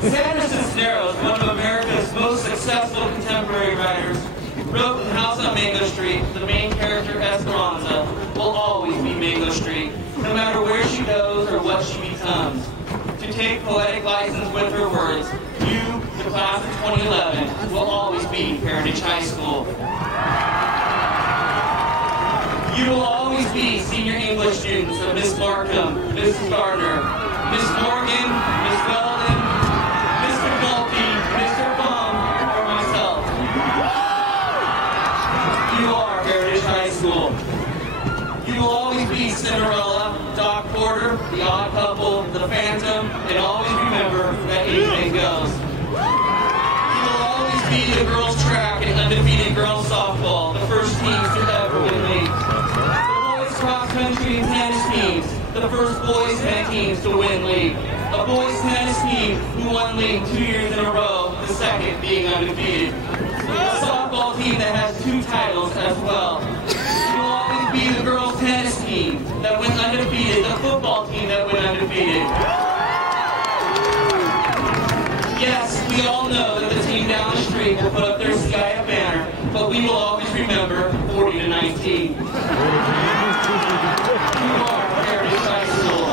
Sanders Cisneros, one of America's most successful contemporary writers, wrote in House on Mango Street, the main character, Esperanza, will always be Mango Street, no matter where she goes or what she becomes. To take poetic license with her words, you, the class of 2011, will always be Heritage High School. You will always be senior English students of Miss Markham, Mrs. Gardner, Miss Morgan, Miss Weldon, Mr. Gulpy, Mr. Bum, or myself. You are Heritage High School. You will always be Cinderella, Doc Porter, The Odd Couple, The Phantom, and always remember that anything goes. You will always be the girls' track and undefeated girls' softball, the first teams to ever win leagues. The boys' cross-country and tennis teams, the first boys' tennis teams to win league. A boys' tennis team who won league 2 years in a row, the second being undefeated. A softball team that has 2 titles as well. You will always be the girls' tennis team that went undefeated, the football team that went undefeated. Yes, we all know that the team down the street will put up their sky up banner, but we will always remember 40 to 19. You are Heritage High School.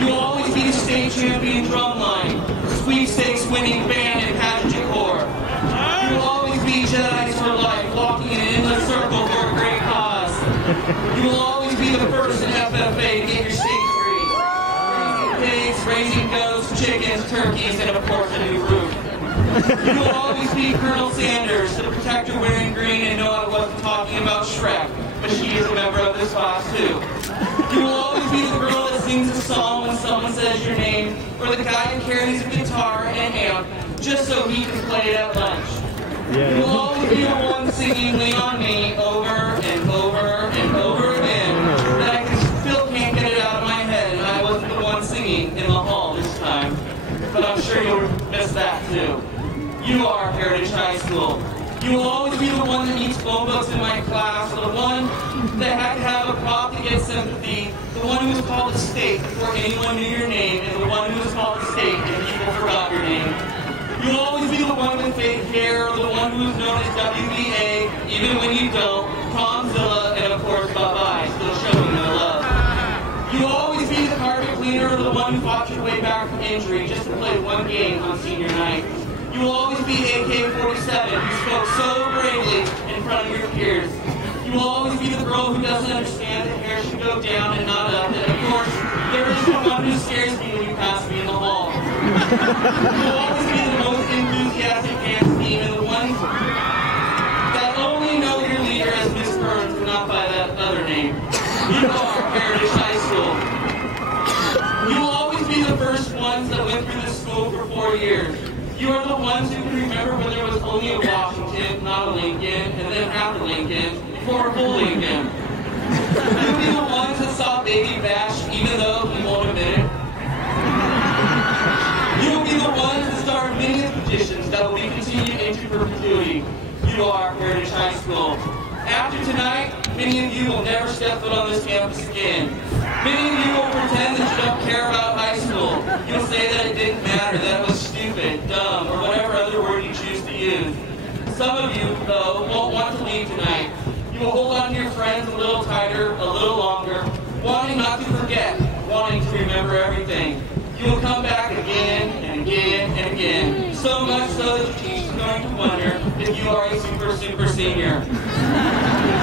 You will always be the state champion drumline, sweepstakes winning band and pageant corps. You will always be Jedi's for life, walking in an endless circle for a great cause. You will always be the first in FFA to get your state degree. Raising pigs, raising goats, chickens, turkeys, and of course a new roof. You will always be Colonel Sanders, the protector wearing green, and no, I wasn't talking about Shrek, but she is a member of this class too. You will always be the girl that sings a song when someone says your name, or the guy who carries a guitar and amp just so he can play it at lunch. You will always be the one singing Lean on Me over and over and over again that I still can't get it out of my head, and I wasn't the one singing in the hall this time. But I'm sure you'll miss that too. You are Heritage High School. You will always be the one that needs phone books in my class, the one that had to have a prop to get sympathy, the one who was called the state before anyone knew your name, and the one who was called the state and people forgot your name. You will always be the one with fake hair, or the one who is known as WBA, even when you don't, Tomzilla, and of course Bye-Bye, still showing no love. You will always be the carpet cleaner, or the one who fought your way back from injury just to play one game on senior night. You will always be AK-47, who spoke so bravely in front of your peers. You will always be the girl who doesn't understand that hair should go down and not up, and of course, there is the one who scares me when you pass me in the hall. You will always be the most enthusiastic dance team, and the ones that only know your leader as Miss Burns, and not by that other name. You are Heritage High School. You will always be the first ones that went through this school for 4 years. You are the ones who can remember when there was only a Washington, not a Lincoln, and then after Lincoln, before a full Lincoln. You will be the ones that saw Baby Bash, even though he won't admit it. You will be the ones that started many of the petitions that will be continued into perpetuity. You are Heritage High School. After tonight, many of you will never step foot on this campus again. Many of you will pretend that you don't care about high school. You'll say that it didn't matter, that it was stupid, dumb, or whatever other word you choose to use. Some of you, though, won't want to leave tonight. You will hold on to your friends a little tighter, a little longer, wanting not to forget, wanting to remember everything. You will come back again and again and again, so much so that your teacher's going to wonder if you are a super senior.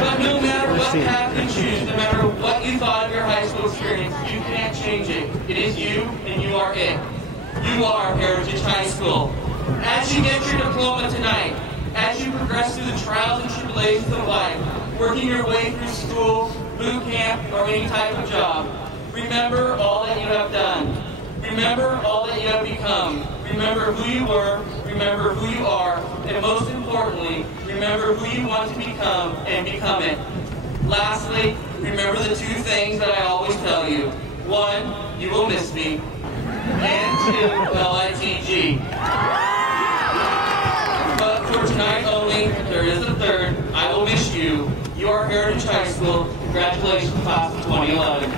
But no matter what path you choose, no matter what you thought of your high school experience, you can't change it. It is you, and you are it. You are Heritage High School. As you get your diploma tonight, as you progress through the trials and tribulations of life, working your way through school, boot camp, or any type of job, remember all that you have done. Remember all that you have become. Remember who you were, remember who you are, and most importantly, remember who you want to become and become it. Lastly, remember the 2 things that I always tell you. 1, you will miss me, and 2, LITG. But for tonight only, there is a 3rd, I will miss you. You are Heritage High School. Congratulations, class of 2011.